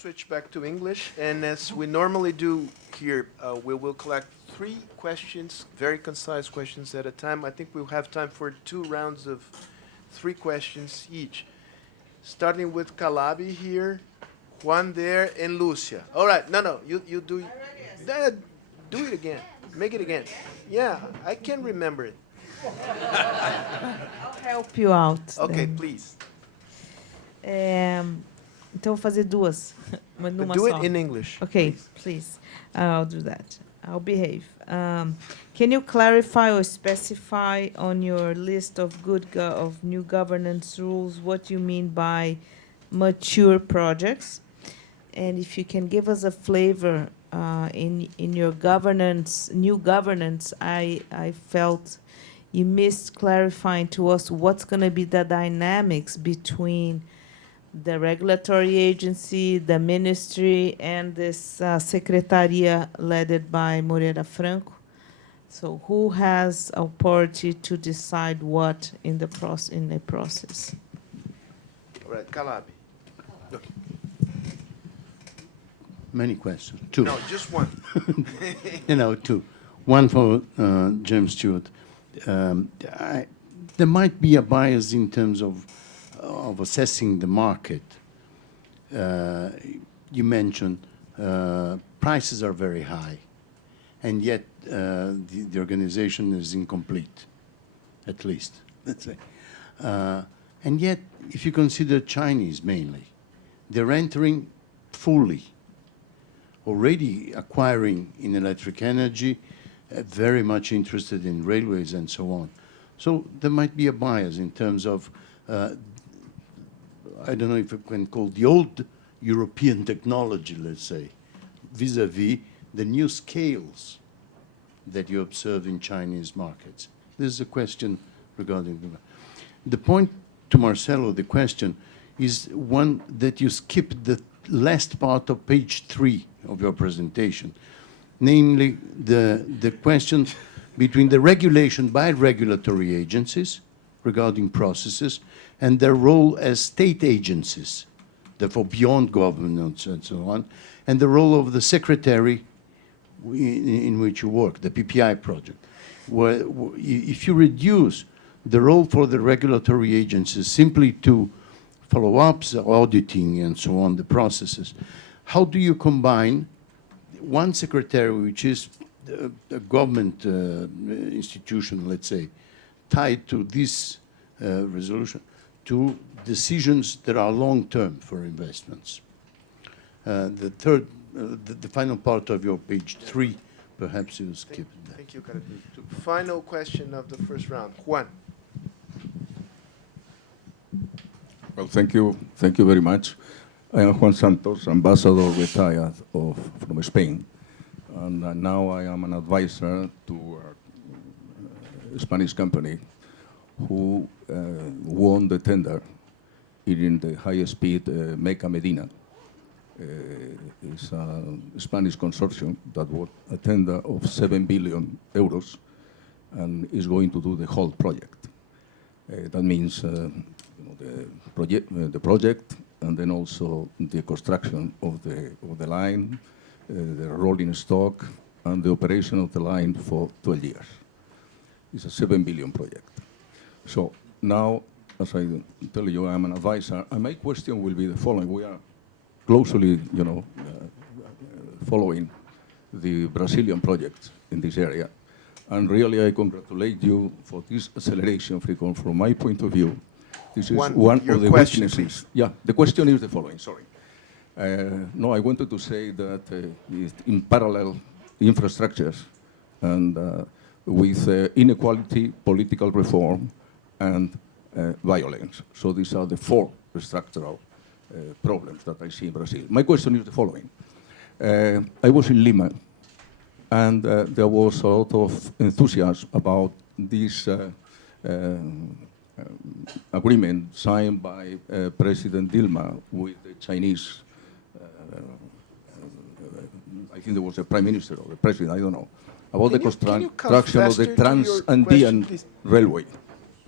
switch back to English, and as we normally do here, we will collect 3 questions, very concise questions at a time. I think we'll have time for 2 rounds of 3 questions each. Starting with Calabi here, Juan there, and Lucia. All right, no, you do. Do it again. Make it again. Yeah, I can remember it. I'll help you out. Okay, then. please. Então, vou fazer 2, mas numa But do só. it in English. Okay, please. I'll do that. I'll behave. Can you clarify or specify on your list of of new governance rules what you mean by mature projects? And if you can give us a flavor in your new governance, I felt you missed clarifying to us what's going to be the dynamics between the regulatory agency, the ministry, and this secretaria led by Moreira Franco. So who has authority to decide what in the process? All right, Calabi. Okay. Many questions. 2. No, just one. 2. One for James Stewart. There might be a bias in terms of assessing the market. You mentioned prices are very high, and yet the organization is incomplete, at least, let's say. And yet, if you consider Chinese mainly, they're entering fully, already acquiring in electric energy, very much interested in railways and so on. So there might be a bias in terms of I don't know if I can call the old European technology, let's say, vis-à-vis the new scales that you observe in Chinese markets. This is a question regarding the point to Marcelo, the question is one that you skipped the last part of page 3 of your presentation, namely the question between the regulation by regulatory agencies regarding processes and their role as state agencies, therefore beyond governance and so on, and the role of the secretary in which you work, the PPI project. Where, if you reduce the role for the regulatory agencies simply to follow-ups, auditing, and so on, the processes, how do you combine one secretary, which is a government institution, let's say, tied to this resolution, to decisions that are long-term for investments? The final part of your page 3, perhaps you skip that. Thank you, Calabi. Final question of the first round. Juan. Well, thank you very much. I am Juan Santos, ambassador retired from Spain, and now I am an advisor to a Spanish company who won the tender in the high-speed Meca Medina. It's a Spanish consortium that won a tender of 7 billion euros and is going to do the whole project. That means the project, and then also the construction of the line, the rolling stock, and the operation of the line for 12 years. It's a 7 billion project. So now, as I tell you, I'm an advisor, and my question will be the following. We are closely, following the Brazilian projects in this area, and really I congratulate you for this acceleration, because from my point of view, this is one of the weaknesses. Yeah, the question is the following, sorry. No, I wanted to say that in parallel infrastructures and with inequality, political reform, and violence. So these are the 4 structural problems that I see in Brazil. My question is the following. I was in Lima, and there was a lot of enthusiasm about this agreement signed by President Dilma with the Chinese, I think there was a prime minister or the president, I don't know, about the construction of the Trans-Andean Railway.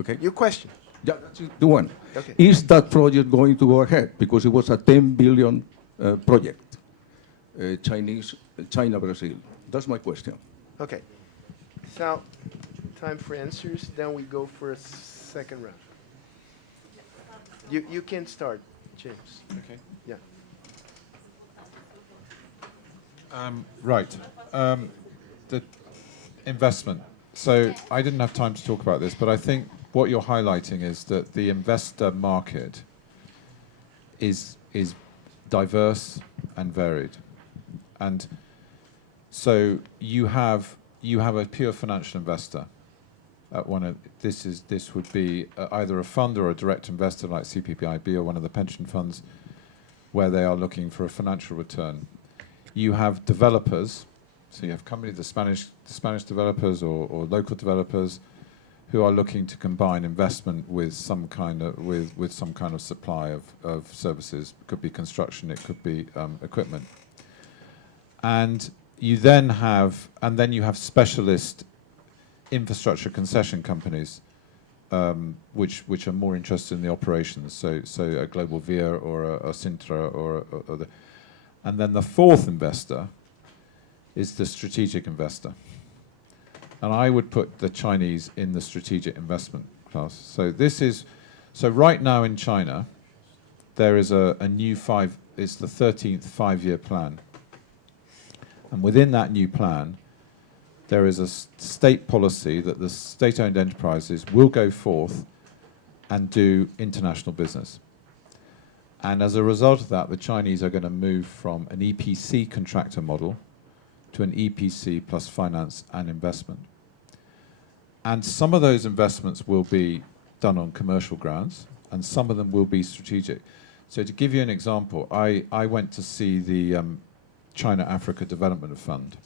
Okay? Your question. Yeah, that's the one. Okay. Is that project going to go ahead? Because it was a 10 billion project, China-Brazil? That's my question. Okay. So, time for answers, then we go for a second round. You can start, James. Okay. Yeah. Right. The investment. So I didn't have time to talk about this, but I think what you're highlighting is that the investor market is diverse and varied. And so you have a pure financial investor. This would be either a fund or a direct investor like CPPIB or one of the pension funds where they are looking for a financial return. You have developers, so you have companies, the Spanish developers or local developers who are looking to combine investment with some kind of supply of services. It could be construction, it could be equipment. And you then have specialist infrastructure concession companies, which are more interested in the operations. So a Global Via or a Sintra or the, and then the fourth investor is the strategic investor. And I would put the Chinese in the strategic investment class. So right now in China, there is a new it's the 13th five-year plan. And within that new plan, there is a state policy that the state-owned enterprises will go forth and do international business. And as a result of that, the Chinese are going to move from an EPC contractor model to an EPC plus finance and investment. And some of those investments will be done on commercial grounds, and some of them will be strategic. So to give you an example, I went to see the China-Africa Development Fund,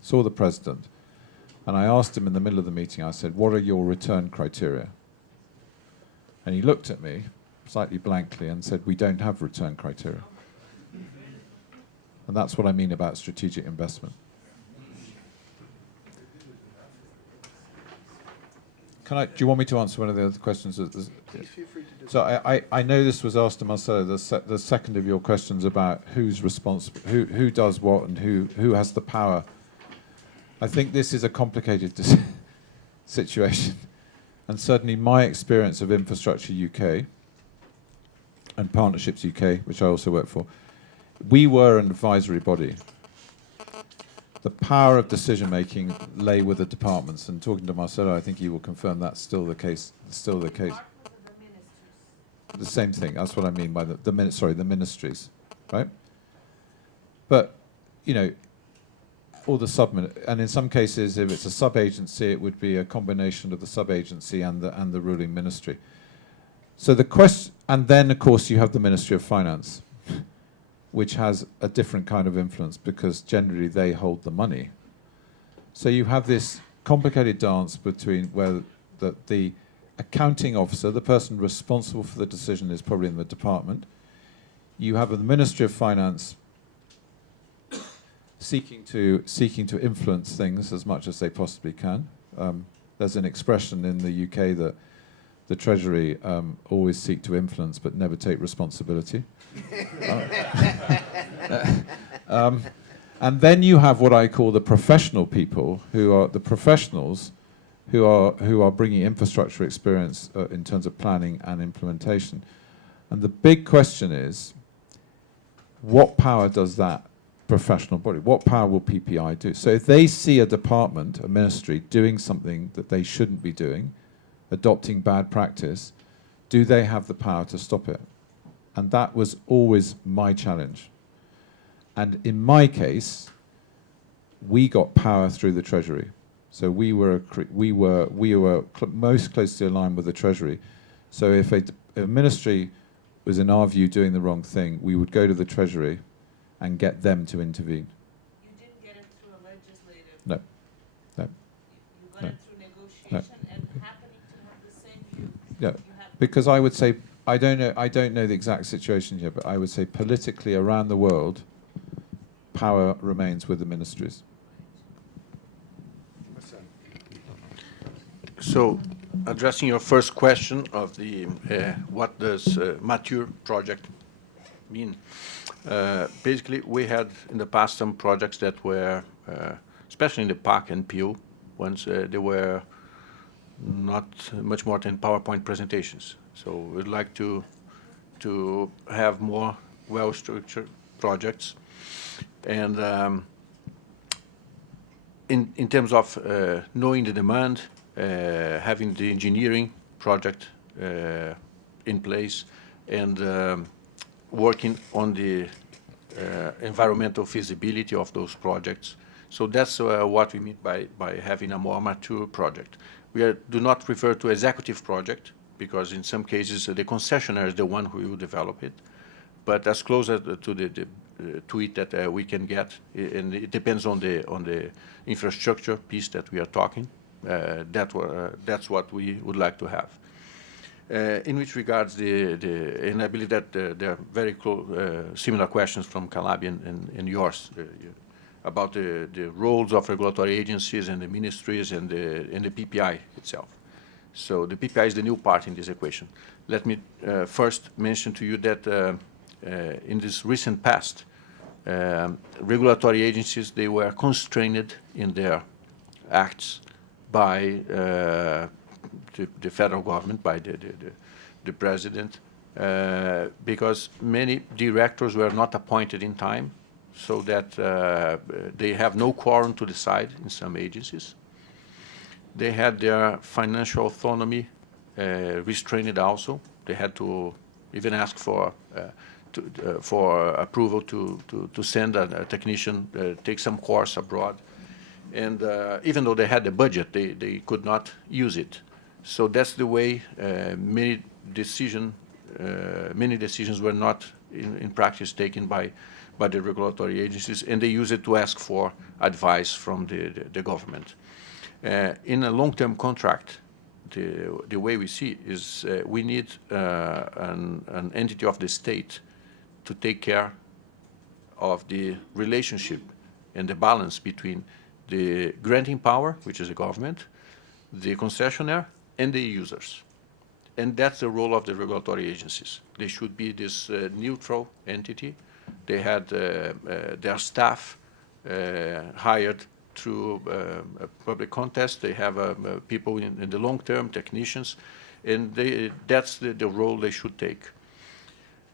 saw the president, and I asked him in the middle of the meeting, I said, what are your return criteria? And he looked at me slightly blankly and said, we don't have return criteria. And that's what I mean about strategic investment. Do you want me to answer one of the other questions? Please feel free to do so I know this was asked to Marcelo, the second of your questions about who's responsible, who does what and who has the power. I think this is a complicated situation. And certainly my experience of Infrastructure UK and Partnerships UK, which I also work for, we were an advisory body. The power of decision-making lay with the departments. And talking to Marcelo, I think he will confirm that's still the case. Still the case. The same thing. That's what I mean by the ministries, right? But you know, or the and in some cases, if it's a sub-agency, it would be a combination of the sub-agency and the ruling ministry. So the question, and then of course you have the Ministry of Finance, which has a different kind of influence because generally they hold the money. So you have this complicated dance between where the accounting officer, the person responsible for the decision, is probably in the department. You have the Ministry of Finance seeking to influence things as much as they possibly can. There's an expression in the UK that the Treasury always seek to influence but never take responsibility. And then you have what I call the professional people, who are the professionals who are bringing infrastructure experience in terms of planning and implementation. And the big question is, what power does that professional body, what power will PPI do? So if they see a department, a ministry, doing something that they shouldn't be doing, adopting bad practice, do they have the power to stop it? And that was always my challenge. And in my case, we got power through the Treasury. So we were most closely aligned with the Treasury. So if a ministry was, in our view, doing the wrong thing, we would go to the Treasury and get them to intervene. You didn't get it through a legislative. No. No. You got it through negotiation and happening to have the same view. Yeah. Because I would say, I don't know the exact situation here, but I would say politically around the world, power remains with the ministries. So, addressing your first question of the what does mature project mean? Basically, we had in the past some projects that were, especially in the PAC and PO ones, they were not much more than PowerPoint presentations. So we'd like to have more well-structured projects. And in terms of knowing the demand, having the engineering project in place, and working on the environmental feasibility of those projects. So that's what we mean by having a more mature project. We do not refer to executive project, because in some cases the concessionaire is the one who will develop it, but as close to it that we can get, and it depends on the infrastructure piece that we are talking. That's what we would like to have. In which regards and I believe that there are very similar questions from Calabi and yours about the roles of regulatory agencies and the ministries and the PPI itself. So the PPI is the new part in this equation. Let me first mention to you that in this recent past, regulatory agencies, they were constrained in their acts by the federal government, by the president, because many directors were not appointed in time, so that they have no quorum to decide in some agencies. They had their financial autonomy restrained also. They had to even ask for approval to send a technician, take some course abroad. And even though they had the budget, they could not use it. So that's the way many decisions were not in practice taken by the regulatory agencies, and they use it to ask for advice from the government. In a long-term contract, the way we see is we need an entity of the state to take care of the relationship and the balance between the granting power, which is the government, the concessionaire, and the users. And that's the role of the regulatory agencies. They should be this neutral entity. They had their staff hired through a public contest. They have people in the long term, technicians, and that's the role they should take.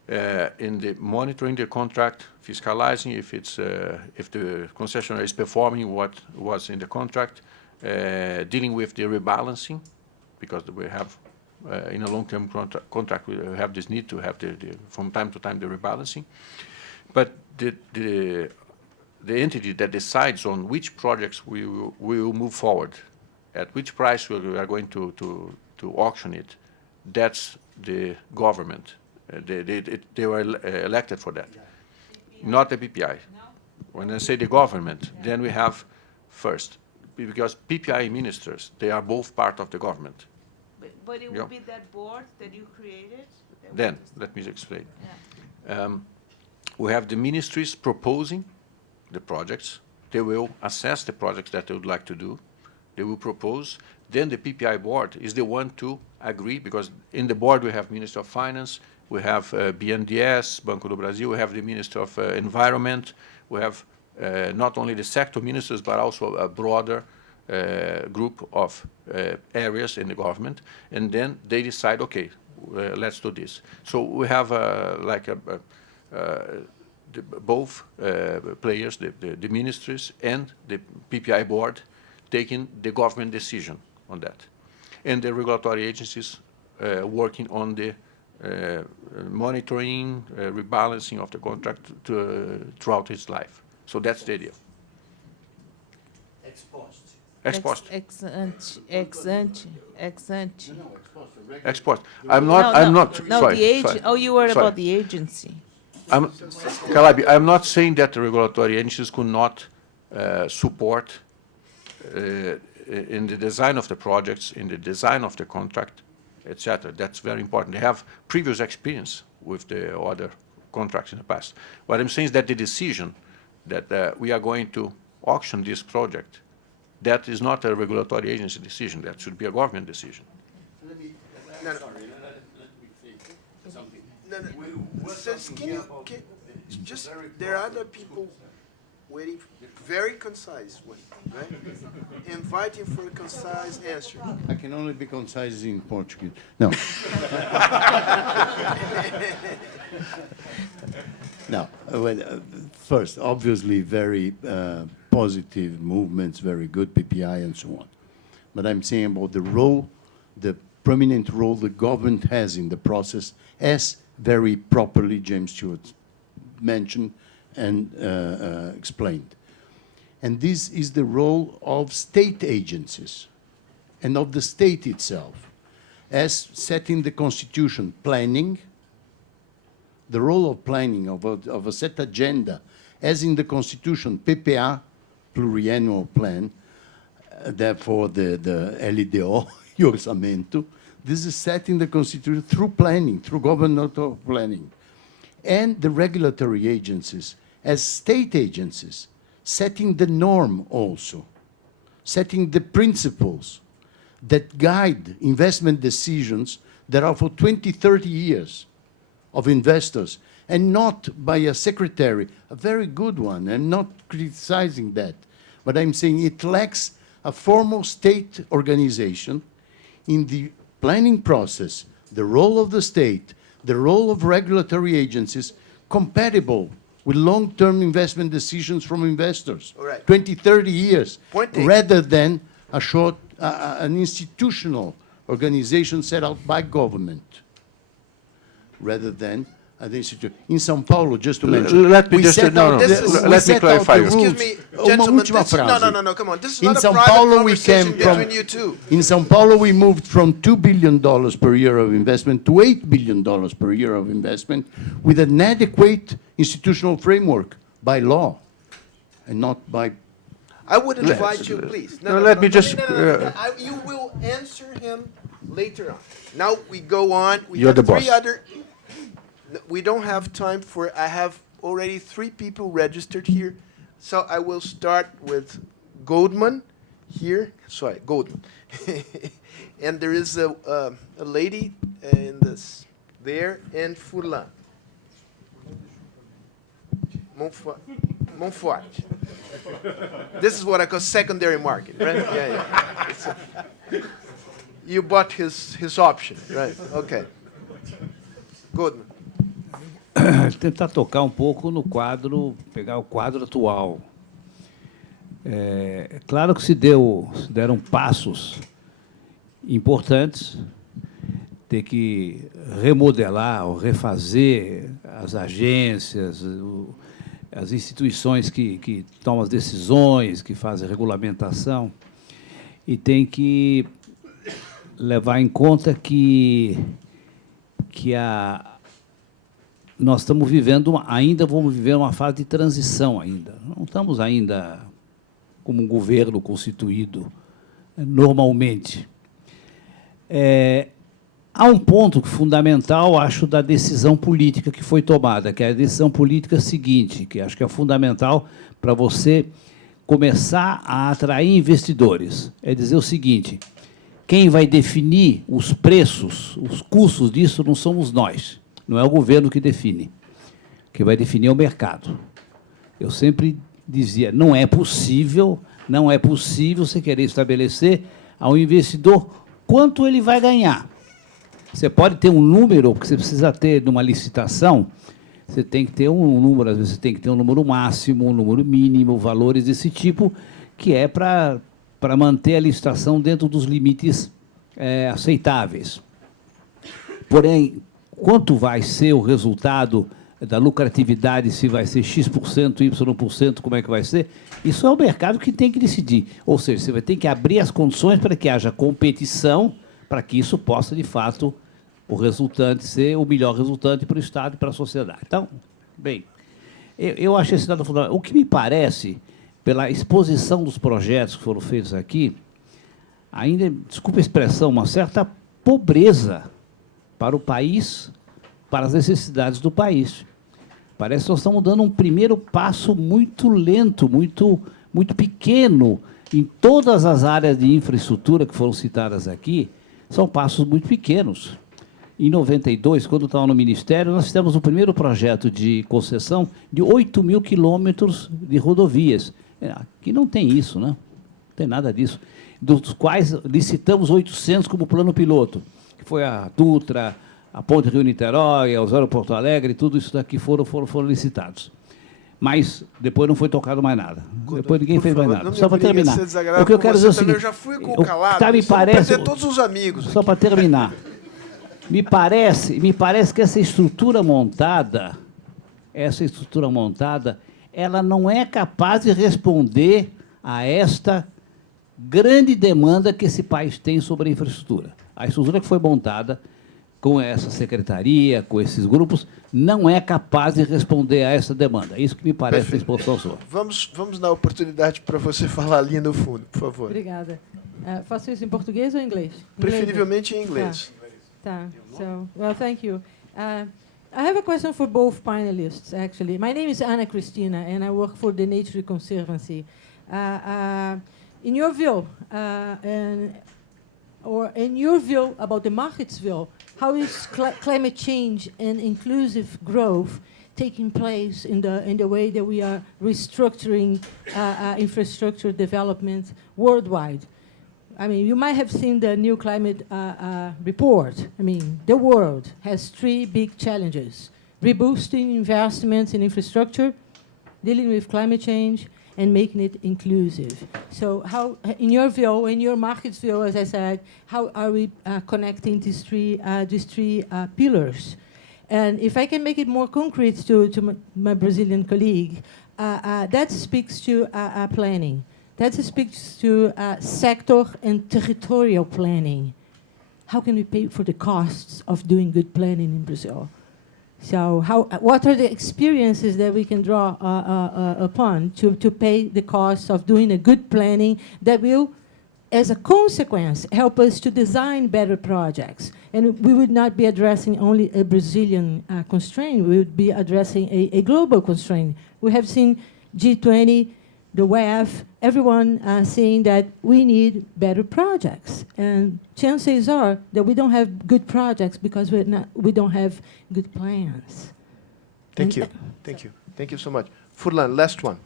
In the monitoring the contract, fiscalizing if the concessionaire is performing what was in the contract, dealing with the rebalancing, because we have in a long-term contract we have this need to have from time to time the rebalancing. But the entity that decides on which projects we will move forward, at which price we are going to auction it, that's the government. They were elected for that, not the PPI. When I say the government, then we have first, because PPI ministers, they are both part of the government. But it will be that board that you created? Then, let me explain. Yeah. We have the ministries proposing the projects. They will assess the projects that they would like to do. They will propose. Then the PPI board is the one to agree, because in the board we have Minister of Finance, we have BNDES, Banco do Brasil, we have the Minister of Environment, we have not only the sector ministers, but also a broader group of areas in the government, and then they decide, okay, let's do this. So we have both players, the ministries and the PPI board, taking the government decision on that, and the regulatory agencies working on the monitoring, rebalancing of the contract throughout its life. So that's the idea. Ex post. Ex post. Ex ante. Ex ante. No, ex post. Ex post. I'm not. No, Sorry, the agent. sorry. Oh, you were Sorry. about the agency. Calabi, I'm not saying that the regulatory agencies could not support in the design of the projects, in the design of the contract, etc. That's very important. They have previous experience with the other contracts in the past. What I'm saying is that the decision that we are going to auction this project, that is not a regulatory agency decision. That should be a government decision. Let me No, no. sorry, let me say something. No, no. Since, just, there are other people waiting, very concise one, right? Inviting for a concise answer. I can only be concise in Portuguese. No. No. First, obviously, very positive movements, very good PPI and so on. But I'm saying about the role, the prominent role the government has in the process, as very properly James Stewart mentioned and explained. And this is the role of state agencies and of the state itself, as set in the Constitution, planning, the role of planning, of a set agenda, as in the Constitution, PPA, pluriannual plan, therefore the LDO, orçamento, this is set in the Constitution through planning, through governmental planning. And the regulatory agencies, as state agencies, setting the norm also, setting the principles that guide investment decisions that are for 20, 30 years of investors, and not by a secretary, a very good one. I'm not criticizing that, but I'm saying it lacks a formal state organization in the planning process, the role of the state, the role of regulatory agencies, compatible with long-term investment decisions from investors, All right. 20, 30 years, Point taken. rather than a short, an institutional organization set out by government, rather than an institution. In São Paulo, just to mention, Let me we just, set no, out no, the- This is- we let me set out clarify the this. Excuse rules. me, Uma gentlemen, última this, no, frase. no, come on. This is In not a São private Paulo, we conversation came from, between you two. in São Paulo, we moved from $2 billion per year of investment to $8 billion per year of investment with an adequate institutional framework by law and not by. I would invite you, please. no, let me just, You will answer him later on. Now we go on. We You're have the three boss. other. We don't have time for. I have already 3 people registered here, so I will start with Goldman here. Sorry, Goldman. And there is a lady in this there and Furlan. Montfort. This is what I call secondary market, right? Yeah. You bought his option, right? Okay. Goldman. Tentar tocar um pouco no quadro, pegar o quadro atual. É claro que se deram passos importantes, ter que remodelar ou refazer as agências, as instituições que tomam as decisões, que fazem a regulamentação, e tem que levar em conta que nós estamos vivendo, ainda vamos viver uma fase de transição ainda. Não estamos ainda como um governo constituído normalmente. Há um ponto fundamental, acho, da decisão política que foi tomada, que é a decisão política seguinte, que acho que é fundamental para você começar a atrair investidores. É dizer o seguinte: quem vai definir os preços, os custos disso não somos nós. Não é o governo que define. Quem vai definir é o mercado. Eu sempre dizia, não é possível você querer estabelecer ao investidor quanto ele vai ganhar. Você pode ter um número que você precisa ter numa licitação, você tem que ter um número, às vezes você tem que ter um número máximo, um número mínimo, valores desse tipo, que é para manter a licitação dentro dos limites aceitáveis. Porém, quanto vai ser o resultado da lucratividade, se vai ser X%, Y%, como é que vai ser? Isso é o mercado que tem que decidir. Ou seja, você vai ter que abrir as condições para que haja competição, para que isso possa, de fato, o resultante ser o melhor resultante para o Estado e para a sociedade. Então, bem, eu acho esse dado fundamental. O que me parece, pela exposição dos projetos que foram feitos aqui, ainda, desculpa a expressão, uma certa pobreza para o país, para as necessidades do país. Parece que nós estamos dando um primeiro passo muito lento, muito pequeno, em todas as áreas de infraestrutura que foram citadas aqui, são passos muito pequenos. Em 92, quando eu estava no Ministério, nós fizemos o primeiro projeto de concessão de 8.000 quilômetros de rodovias. Aqui não tem isso, né? Não tem nada disso. Dos quais licitamos 800 como plano piloto, que foi a Dutra, a Ponte Rio-Niterói, a Osório Porto Alegre, tudo isso daqui foram licitados. Mas depois não foi tocado mais nada. Depois ninguém fez mais nada. Só para terminar. O que eu quero dizer é o seguinte, eu já fui com o calado. me parece, perder todos os amigos. só para terminar. Me parece que essa estrutura montada, ela não é capaz de responder a esta grande demanda que esse país tem sobre a infraestrutura. A estrutura que foi montada com essa secretaria, com esses grupos, não é capaz de responder a essa demanda. É isso que me parece da exposição sua. Vamos dar oportunidade para você falar ali no fundo, por favor. Obrigada. Faço isso em português ou em inglês? Preferivelmente em inglês. Tá. So, well, thank you. I have a question for both panelists, actually. My name is Ana Cristina, and I work for the Nature Conservancy. In your view, or in your view about the market's view, how is climate change and inclusive growth taking place in the way that we are restructuring infrastructure development worldwide? I mean, you might have seen the new climate report. I mean, the world has 3 big challenges: reboosting investments in infrastructure, dealing with climate change, and making it inclusive. So how, in your view, in your market's view, as I said, how are we connecting these three pillars? And if I can make it more concrete to my Brazilian colleague, that speaks to planning. That speaks to sector and territorial planning. How can we pay for the costs of doing good planning in Brazil? So what are the experiences that we can draw upon to pay the costs of doing a good planning that will, as a consequence, help us to design better projects? And we would not be addressing only a Brazilian constraint. We would be addressing a global constraint. We have seen G20, the WEF, everyone saying that we need better projects. And chances are that we don't have good projects because we don't have good plans. Thank you. Thank you so much. Furlan, last one.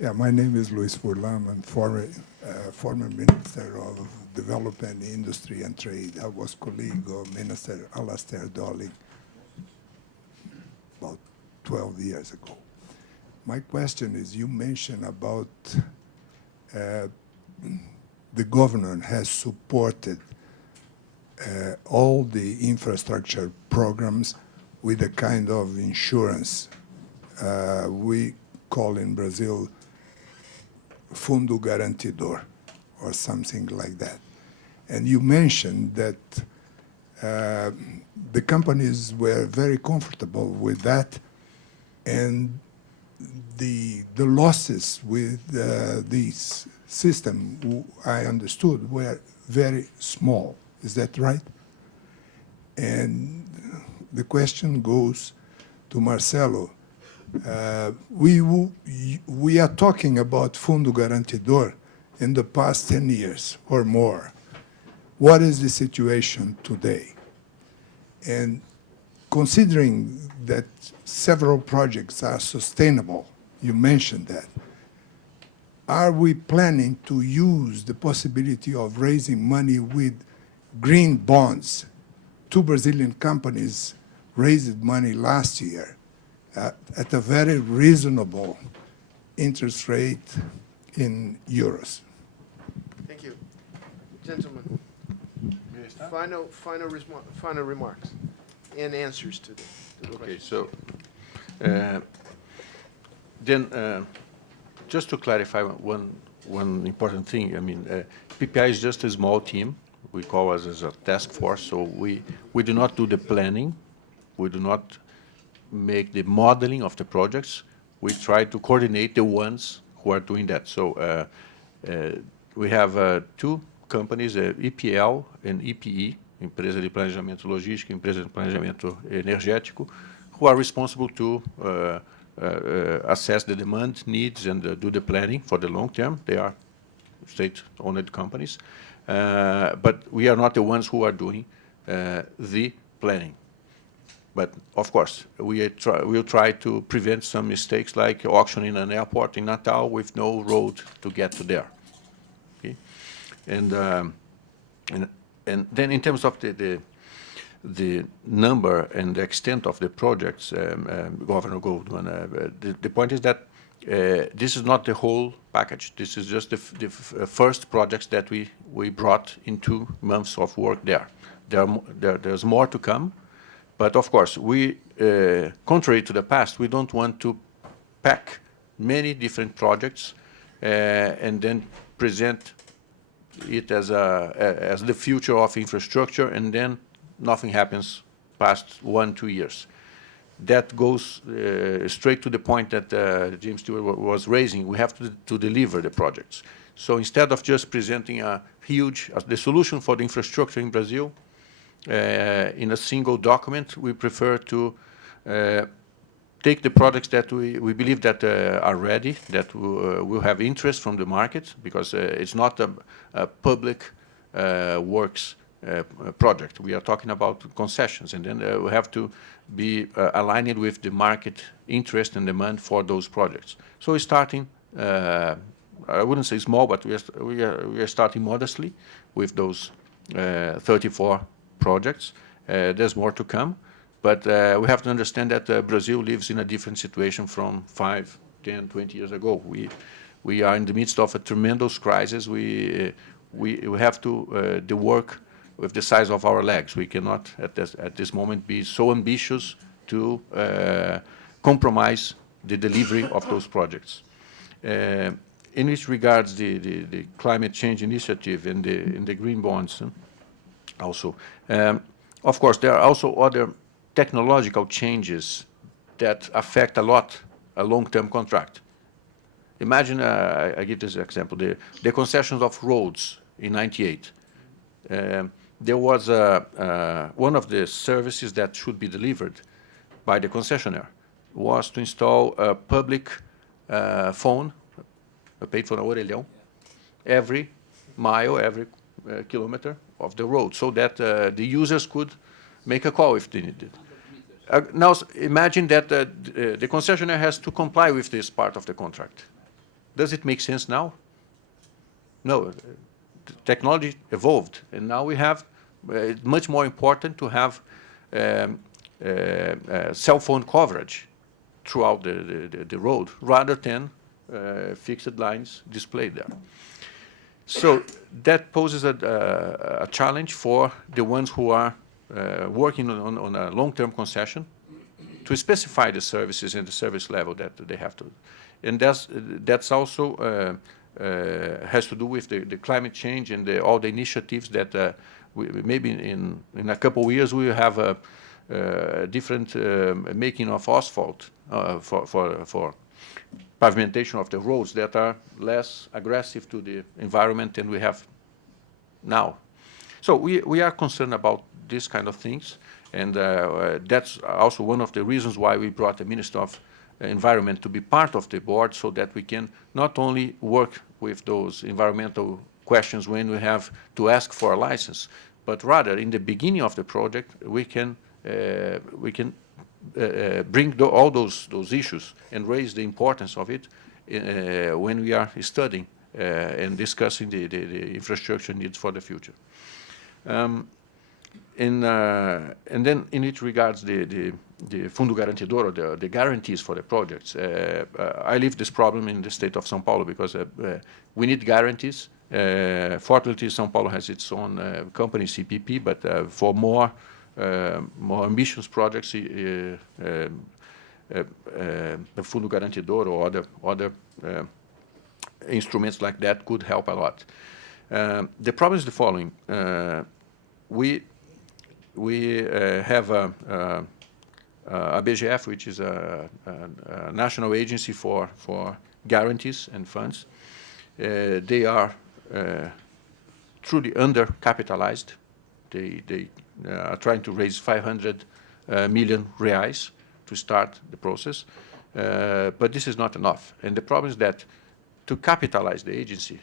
Yeah, my name is Luis Furlan. I'm former Minister of Development, Industry and Trade. I was colleague of Minister Alastair Darling about 12 years ago. My question is, you mentioned about the government has supported all the infrastructure programs with a kind of insurance. We call in Brazil Fundo Garantidor or something like that. And you mentioned that the companies were very comfortable with that, and the losses with this system, I understood, were very small. Is that right? And the question goes to Marcelo. We are talking about Fundo Garantidor in the past 10 years or more. What is the situation today? And considering that several projects are sustainable, you mentioned that, are we planning to use the possibility of raising money with green bonds? 2 Brazilian companies raised money last year at a very reasonable interest rate in euros. Thank you. Gentlemen, final remarks and answers to the Okay, questions. so then just to clarify one important thing, I mean, PPI is just a small team. We call us as a task force, so we do not do the planning. We do not make the modeling of the projects. We try to coordinate the ones who are doing that. So we have 2 companies, EPL and EPE, Empresa de Planejamento Logístico, Empresa de Planejamento Energético, who are responsible to assess the demand needs and do the planning for the long term. They are state-owned companies. But we are not the ones who are doing the planning. But of course, we'll try to prevent some mistakes like auctioning an airport in Natal with no road to get to there. Okay? And then in terms of the number and the extent of the projects, Governor Goldman, the point is that this is not the whole package. This is just the first projects that we brought in 2 months of work there. There's more to come. But of course, contrary to the past, we don't want to pack many different projects and then present it as the future of infrastructure, and then nothing happens past 1-2 years. That goes straight to the point that James Stewart was raising. We have to deliver the projects. So instead of just presenting the solution for the infrastructure in Brazil, in a single document, we prefer to take the products that we believe that are ready, that will have interest from the market, because it's not a public works project. We are talking about concessions, and then we have to be aligned with the market interest and demand for those projects. So we're starting, I wouldn't say small, but we are starting modestly with those 34 projects. There's more to come, but we have to understand that Brazil lives in a different situation from 5, 10, 20 years ago. We are in the midst of a tremendous crisis. We have to work with the size of our legs. We cannot at this moment be so ambitious to compromise the delivery of those projects. In which regards the climate change initiative and the green bonds, also. Of course, there are also other technological changes that affect a lot a long-term contract. Imagine, I give this example, the concessions of roads in '98. There was one of the services that should be delivered by the concessionaire was to install a public phone, a paid phone, orelhão, every mile, every kilometer of the road, so that the users could make a call if they needed. Now imagine that the concessionaire has to comply with this part of the contract. Does it make sense now? No. Technology evolved, and now we have it's much more important to have cell phone coverage throughout the road rather than fixed lines displayed there. So that poses a challenge for the ones who are working on a long-term concession to specify the services and the service level that they have to. And that's also has to do with the climate change and all the initiatives that maybe in a couple of years we will have a different making of asphalt for pavimentation of the roads that are less aggressive to the environment than we have now. So we are concerned about these kind of things, and that's also one of the reasons why we brought the Minister of Environment to be part of the board, so that we can not only work with those environmental questions when we have to ask for a license, but rather in the beginning of the project we can bring all those issues and raise the importance of it when we are studying and discussing the infrastructure needs for the future. And then in it regards the Fundo Garantidor, or the guarantees for the projects, I leave this problem in the state of São Paulo because we need guarantees. Fortunately, São Paulo has its own company, CPP, but for more ambitious projects, the Fundo Garantidor or other instruments like that could help a lot. The problem is the following. We have a BGF, which is a national agency for guarantees and funds. They are truly undercapitalized. They are trying to raise 500 million reais to start the process, but this is not enough. And the problem is that to capitalize the agency,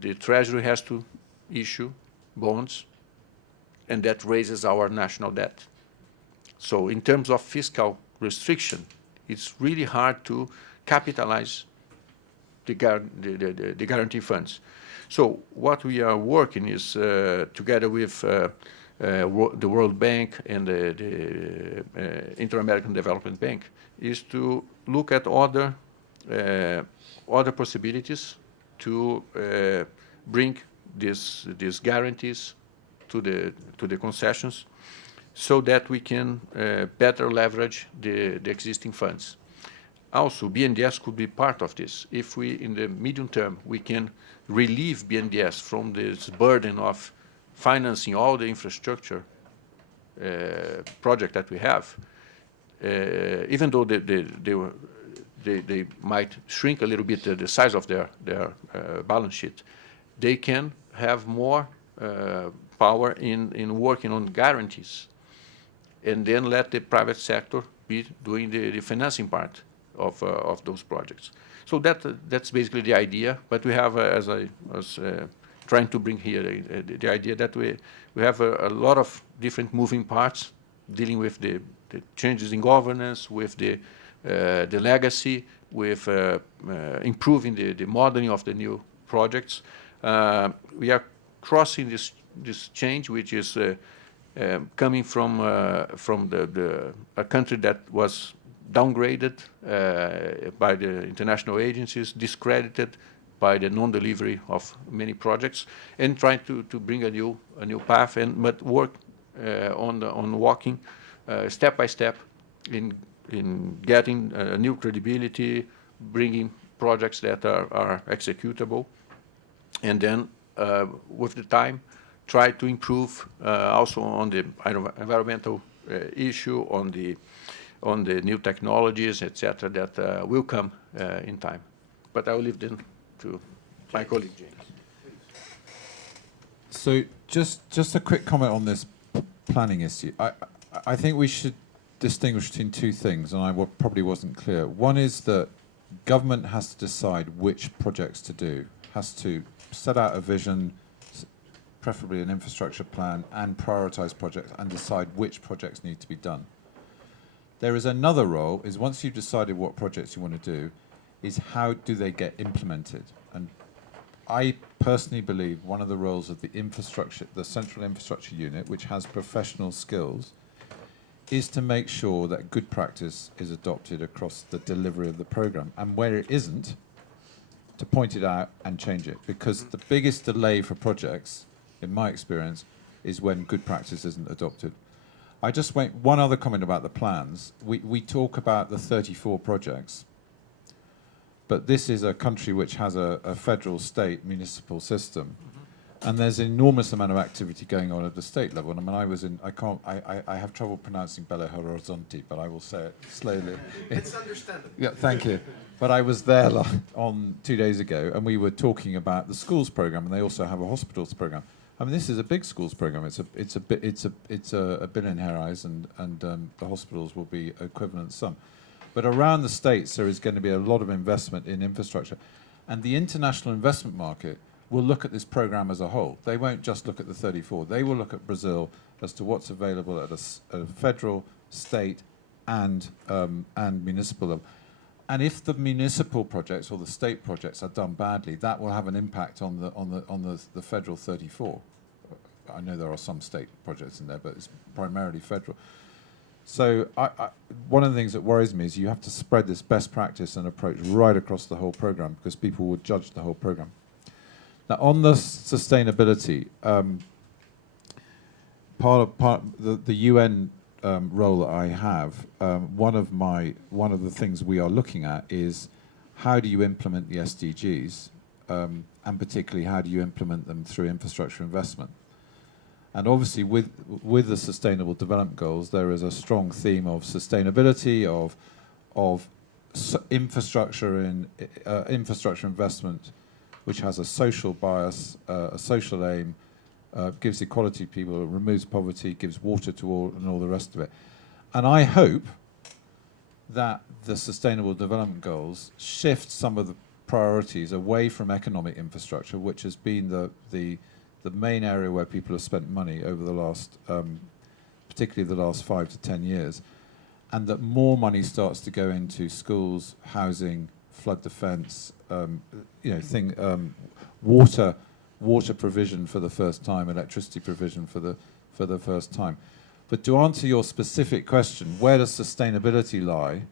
the Treasury has to issue bonds and that raises our national debt. So in terms of fiscal restriction, it's really hard to capitalize the guarantee funds. So what we are working is, together with the World Bank and the Inter-American Development Bank, is to look at other possibilities to bring these guarantees to the concessions, so that we can better leverage the existing funds. Also, BNDES could be part of this. If we, in the medium term, we can relieve BNDES from this burden of financing all the infrastructure project that we have, even though they might shrink a little bit the size of their balance sheet, they can have more power in working on guarantees, and then let the private sector be doing the financing part of those projects. So that's basically the idea. But we have, as I was trying to bring here, the idea that we have a lot of different moving parts dealing with the changes in governance, with the legacy, with improving the modeling of the new projects. We are crossing this change, which is coming from a country that was downgraded by the international agencies, discredited by the non-delivery of many projects, and trying to bring a new path, but work on walking step by step in getting new credibility, bringing projects that are executable, and then with the time try to improve also on the environmental issue, on the new technologies, etc., that will come in time. But I will leave them to my colleague James. So just a quick comment on this planning issue. I think we should distinguish between two things, and I probably wasn't clear. One is that government has to decide which projects to do, has to set out a vision, preferably an infrastructure plan, and prioritize projects and decide which projects need to be done. There is another role, is once you've decided what projects you want to do, is how do they get implemented? And I personally believe one of the roles of the infrastructure, the Central Infrastructure Unit, which has professional skills, is to make sure that good practice is adopted across the delivery of the program. And where it isn't, to point it out and change it. Because the biggest delay for projects, in my experience, is when good practice isn't adopted. I just want one other comment about the plans. We talk about the 34 projects, but this is a country which has a federal, state, municipal system, and there's an enormous amount of activity going on at the state level. And I mean, I have trouble pronouncing Belo Horizonte, but I will say it slowly. It's understandable. Yeah, thank you. But I was there on 2 days ago, and we were talking about the schools program, and they also have a hospitals program. I mean, this is a big schools program. It's a $1 billion reais, and the hospitals will be equivalent sum. But around the states, there is going to be a lot of investment in infrastructure, and the international investment market will look at this program as a whole. They won't just look at the 34. They will look at Brazil as to what's available at a federal, state, and municipal level. And if the municipal projects or the state projects are done badly, that will have an impact on the federal 34. I know there are some state projects in there, but it's primarily federal. So one of the things that worries me is you have to spread this best practice and approach right across the whole program, because people will judge the whole program. Now, on the sustainability, the UN role that I have, one of the things we are looking at is how do you implement the SDGs, and particularly how do you implement them through infrastructure investment. And obviously with the Sustainable Development Goals, there is a strong theme of sustainability, of infrastructure investment, which has a social bias, a social aim, gives equality to people, removes poverty, gives water to all, and all the rest of it. And I hope that the Sustainable Development Goals shift some of the priorities away from economic infrastructure, which has been the the main area where people have spent money over the last, particularly the last 5 to 10 years, and that more money starts to go into schools, housing, flood defence, water provision for the first time, electricity provision for the first time. But to answer your specific question, where does sustainability lie?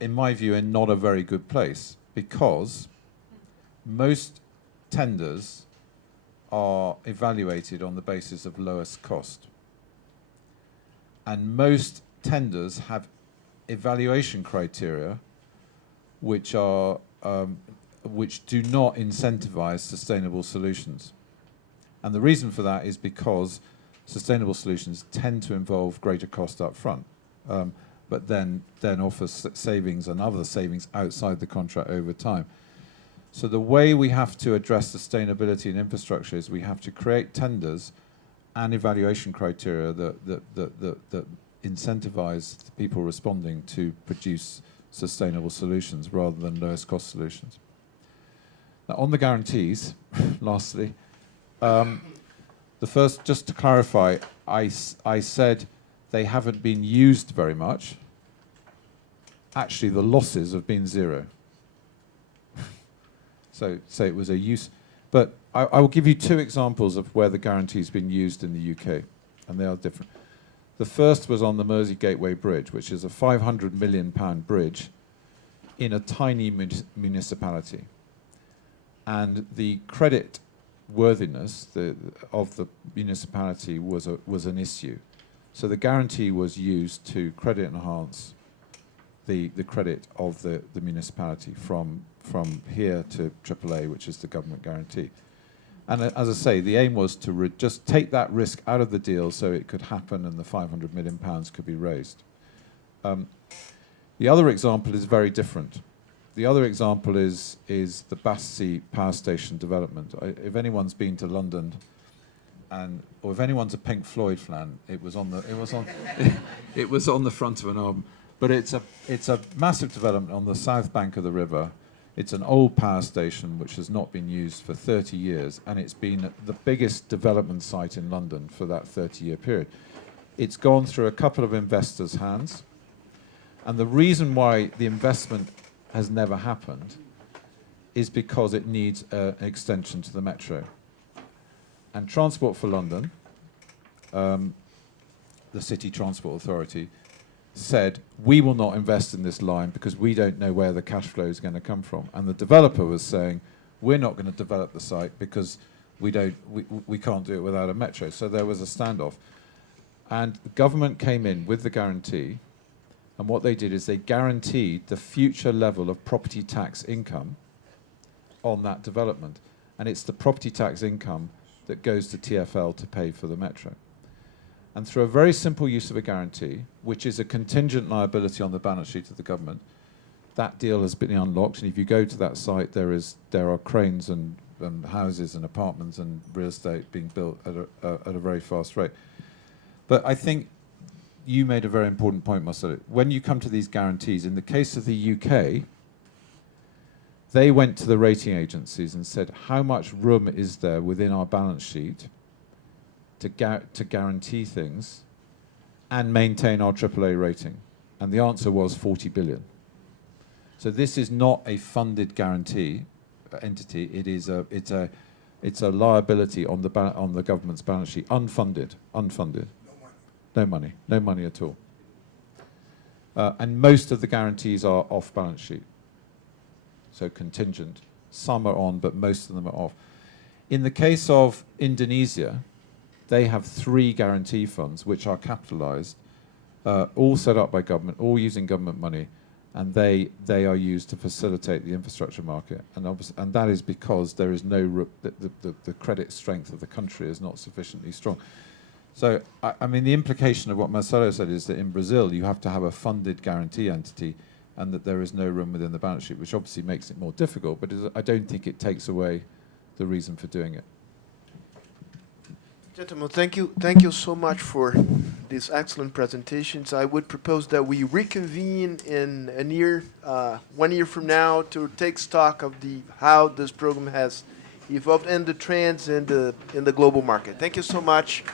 In my view, in not a very good place, because most tenders are evaluated on the basis of lowest cost. And most tenders have evaluation criteria which are which do not incentivize sustainable solutions. And the reason for that is because sustainable solutions tend to involve greater cost up front, but then offer savings and other savings outside the contract over time. So the way we have to address sustainability in infrastructure is we have to create tenders and evaluation criteria that incentivize the people responding to produce sustainable solutions rather than lowest cost solutions. Now, on the guarantees, lastly, the first, just to clarify, I said they haven't been used very much. Actually, the losses have been zero. So it was a use. But I will give you two examples of where the guarantee's been used in the UK, and they are different. The first was on the Mersey Gateway Bridge, which is a £500 million bridge in a tiny municipality. And the credit worthiness of the municipality was an issue. So the guarantee was used to credit enhance the credit of the municipality from here to AAA, which is the government guarantee. And as I say, the aim was to just take that risk out of the deal so it could happen and the £500 million could be raised. The other example is very different. The other example is the Battersea Power Station development. If anyone's been to London, or if anyone's a Pink Floyd fan, it was on the front of an album. But it's a massive development on the south bank of the river. It's an old power station which has not been used for 30 years, and it's been the biggest development site in London for that 30-year period. It's gone through a couple of investors' hands, and the reason why the investment has never happened is because it needs an extension to the metro. And Transport for London, the City Transport Authority, said, we will not invest in this line because we don't know where the cash flow is going to come from. And the developer was saying, we're not going to develop the site because we can't do it without a metro. So there was a standoff. And the government came in with the guarantee, and what they did is they guaranteed the future level of property tax income on that development. And it's the property tax income that goes to TfL to pay for the metro. And through a very simple use of a guarantee, which is a contingent liability on the balance sheet of the government, that deal has been unlocked. And if you go to that site, there are cranes and houses and apartments and real estate being built at a very fast rate. But I think you made a very important point, Marcelo. When you come to these guarantees, in the case of the UK, they went to the rating agencies and said, how much room is there within our balance sheet to guarantee things and maintain our AAA rating? And the answer was 40 billion. So this is not a funded guarantee entity. It's a liability on the government's balance sheet, unfunded. No money at all. And most of the guarantees are off balance sheet, so contingent. Some are on, but most of them are off. In the case of Indonesia, they have 3 guarantee funds which are capitalized, all set up by government, all using government money, and they are used to facilitate the infrastructure market. And that is because there is no the credit strength of the country is not sufficiently strong. So, I mean, the implication of what Marcelo said is that in Brazil you have to have a funded guarantee entity and that there is no room within the balance sheet, which obviously makes it more difficult, but I don't think it takes away the reason for doing it. Gentlemen, thank you so much for these excellent presentations. I would propose that we reconvene in a year, 1 year from now, to take stock of how this program has evolved and the trends in the global market. Thank you so much.